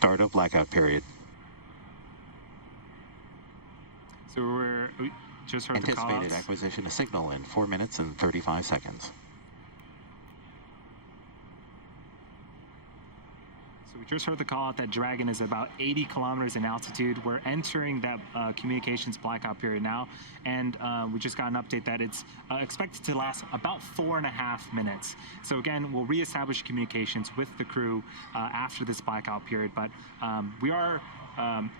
start of blackout period. So we just heard the Anticipated call-outs. acquisition of signal in 4 minutes and 35 seconds. So we just heard the call out that Dragon is about 80 kilometers in altitude. We're entering that communications blackout period now, and we just got an update that it's expected to last about 4.5 minutes. So again, we'll reestablish communications with the crew after this blackout period, but we are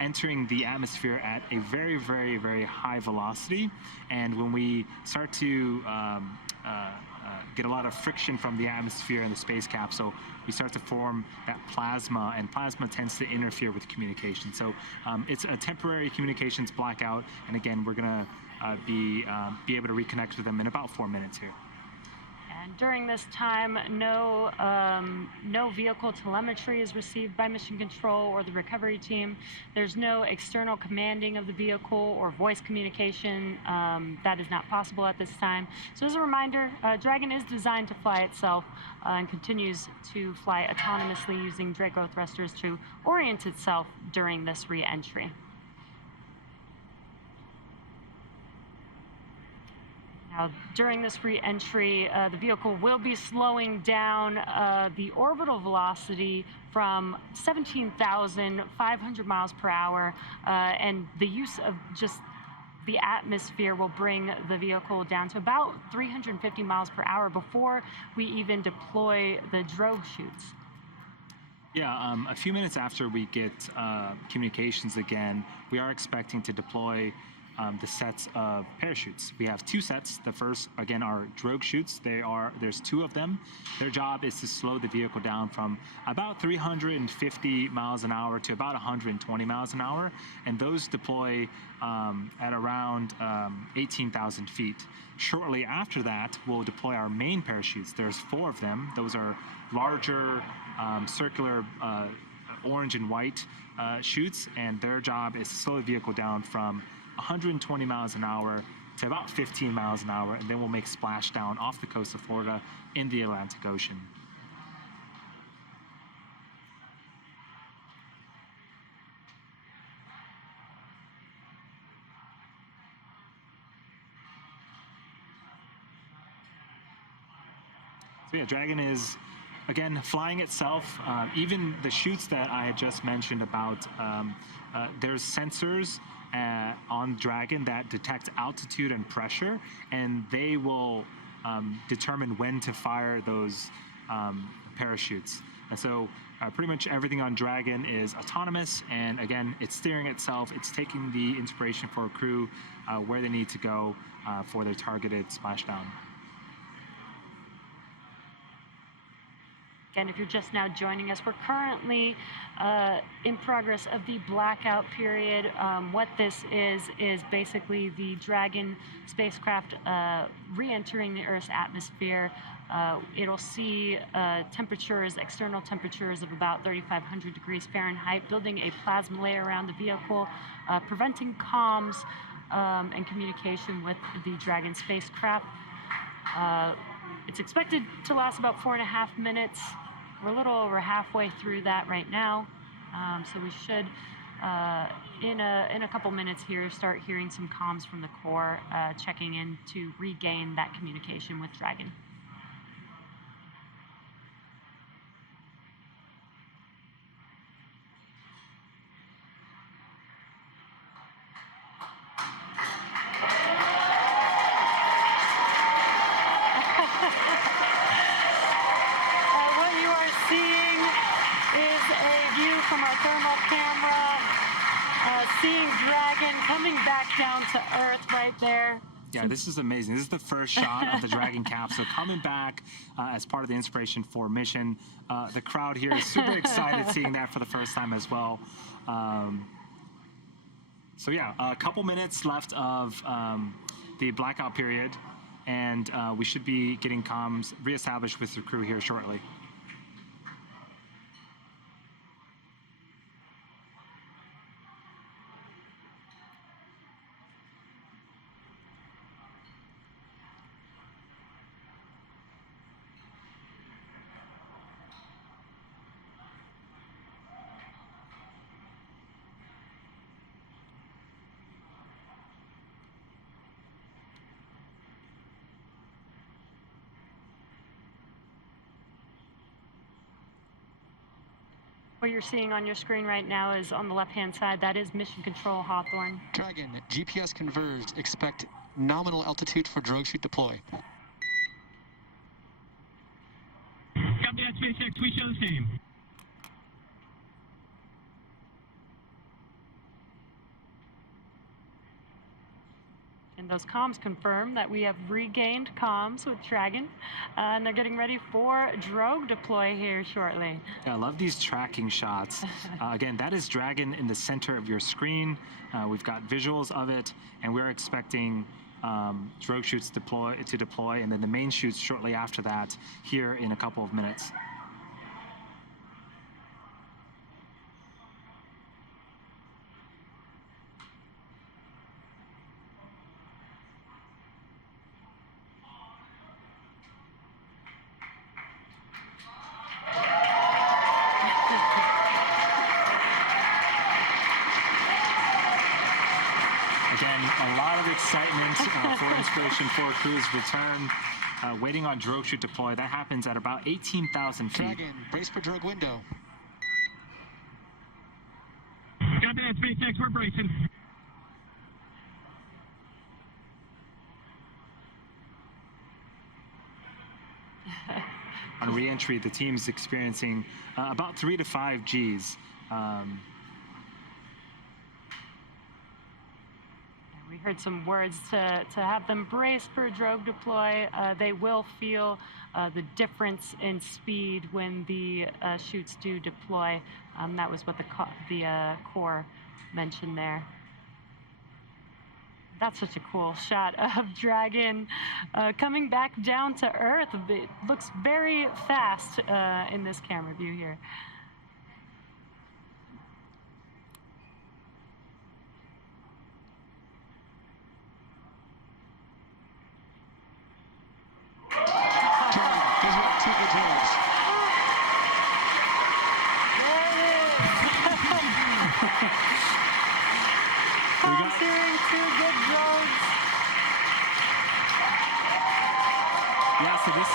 entering the atmosphere at a very, very, very high velocity, and when we start to get a lot of friction from the atmosphere and the space capsule, we start to form that plasma, and plasma tends to interfere with communication. So it's a temporary communications blackout, and again, we're gonna be able to reconnect with them in about 4 minutes here. And during this time, no vehicle telemetry is received by Mission Control or the recovery team. There's no external commanding of the vehicle or voice communication. That is not possible at this time. So as a reminder, Dragon is designed to fly itself and continues to fly autonomously using Draco thrusters to orient itself during this re-entry. Now, during this re-entry, the vehicle will be slowing down the orbital velocity from 17,500 miles per hour, and the use of just the atmosphere will bring the vehicle down to about 350 miles per hour before we even deploy the Drogue chutes. Yeah, a few minutes after we get communications again, we are expecting to deploy the sets of parachutes. We have 2 sets. The first, again, are Drogue chutes. There's 2 of them. Their job is to slow the vehicle down from about 350 miles an hour to about 120 miles an hour, and those deploy at around 18,000 feet. Shortly after that, we'll deploy our main parachutes. There's 4 of them. Those are larger, circular, orange and white chutes, and their job is to slow the vehicle down from 120 miles an hour to about 15 miles an hour, and then we'll make splashdown off the coast of Florida in the Atlantic Ocean. So yeah, Dragon is, again, flying itself. Even the chutes that I had just mentioned about, there's sensors on Dragon that detect altitude and pressure, and they will determine when to fire those parachutes. And so pretty much everything on Dragon is autonomous, and again, it's steering itself. It's taking the Inspiration4 crew where they need to go for their targeted splashdown. Again, if you're just now joining us, we're currently in progress of the blackout period. What this is basically the Dragon spacecraft re-entering the Earth's atmosphere. It'll see temperatures, external temperatures of about 3,500 degrees Fahrenheit, building a plasma layer around the vehicle, preventing comms and communication with the Dragon spacecraft. It's expected to last about 4.5 minutes. We're a little over halfway through that right now, so we should, in a couple minutes here, start hearing some comms from the core, checking in to regain that communication with Dragon. From our thermal camera, seeing Dragon coming back down to Earth right there. Yeah, this is amazing. This is the first shot of the Dragon capsule coming back as part of the Inspiration4 mission. The crowd here is super excited seeing that for the first time as well. So yeah, a couple minutes left of the blackout period, and we should be getting comms reestablished with the crew here shortly. What you're seeing on your screen right now is on the left-hand side. That is Mission Control Hawthorne. Dragon, GPS converged. Expect nominal altitude for drogue chute deploy. Copy that, SpaceX. We show the same. And those comms confirm that we have regained comms with Dragon, and they're getting ready for Drogue deploy here shortly. Yeah, I love these tracking shots. Again, that is Dragon in the center of your screen. We've got visuals of it, and we're expecting Drogue chutes to deploy, and then the main chutes shortly after that here in a couple of minutes. Again, a lot of excitement for Inspiration4 crew's return, waiting on Drogue chute deploy. That happens at about 18,000 feet. Dragon, brace for drogue window. Copy that, SpaceX. We're bracing. On re-entry, the team's experiencing about 3 to 5 Gs. We heard some words to have them brace for Drogue deploy. They will feel the difference in speed when the chutes do deploy. That was what the core mentioned there. That's such a cool shot of Dragon coming back down to Earth. It looks very fast in this camera view here. Steering 2 good drones. Yeah, so this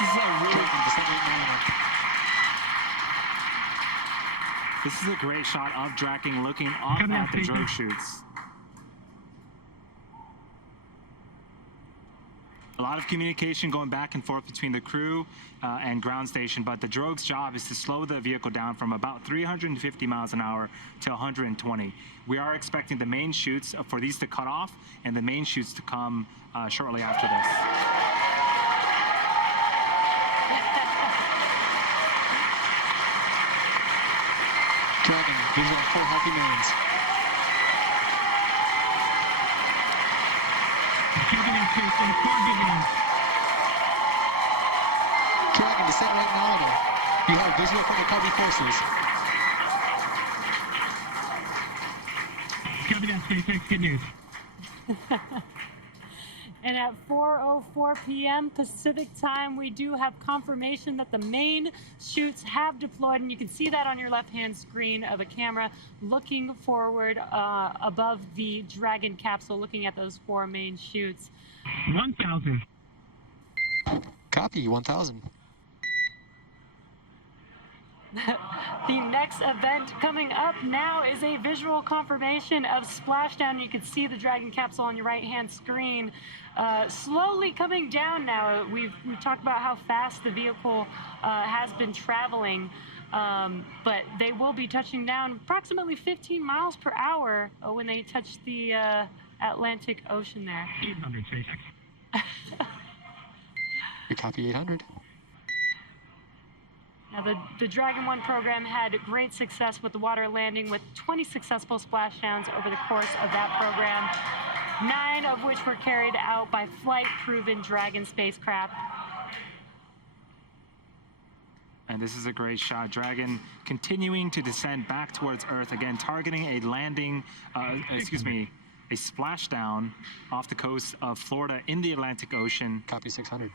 is a great shot of Dragon looking off at the drogue chutes. A lot of communication going back and forth between the crew and ground station, but the drogue's job is to slow the vehicle down from about 350 miles an hour to 120. We are expecting the main chutes for these to cut off and the main chutes to come shortly after this. Dragon, visual 4 healthy mains. Dragon, descend right nominal. You have visual from the Cubby forces. Copy that, SpaceX. Good news. And at 4:04 p.m. Pacific time, we do have confirmation that the main chutes have deployed, and you can see that on your left-hand screen of a camera looking forward above the Dragon capsule, looking at those 4 main chutes. 1,000. Copy, 1,000. The next event coming up now is a visual confirmation of splashdown. You can see the Dragon capsule on your right-hand screen slowly coming down now. We've talked about how fast the vehicle has been traveling, but they will be touching down approximately 15 miles per hour when they touch the Atlantic Ocean there. 800, SpaceX. We copy 800. Now, the Dragon 1 program had great success with the water landing, with 20 successful splashdowns over the course of that program, 9 of which were carried out by flight-proven Dragon spacecraft. And this is a great shot. Dragon continuing to descend back towards Earth, again targeting a landing, a splashdown off the coast of Florida in the Atlantic Ocean. Copy 600.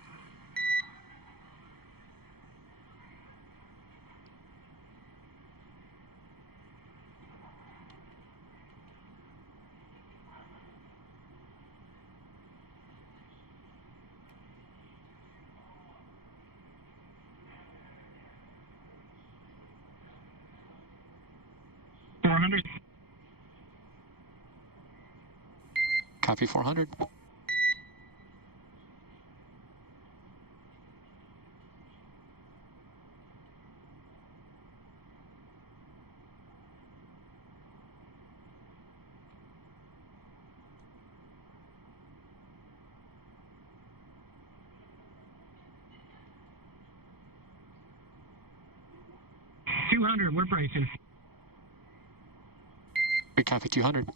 300. Copy 400. $200, we're bracing. We copy 200.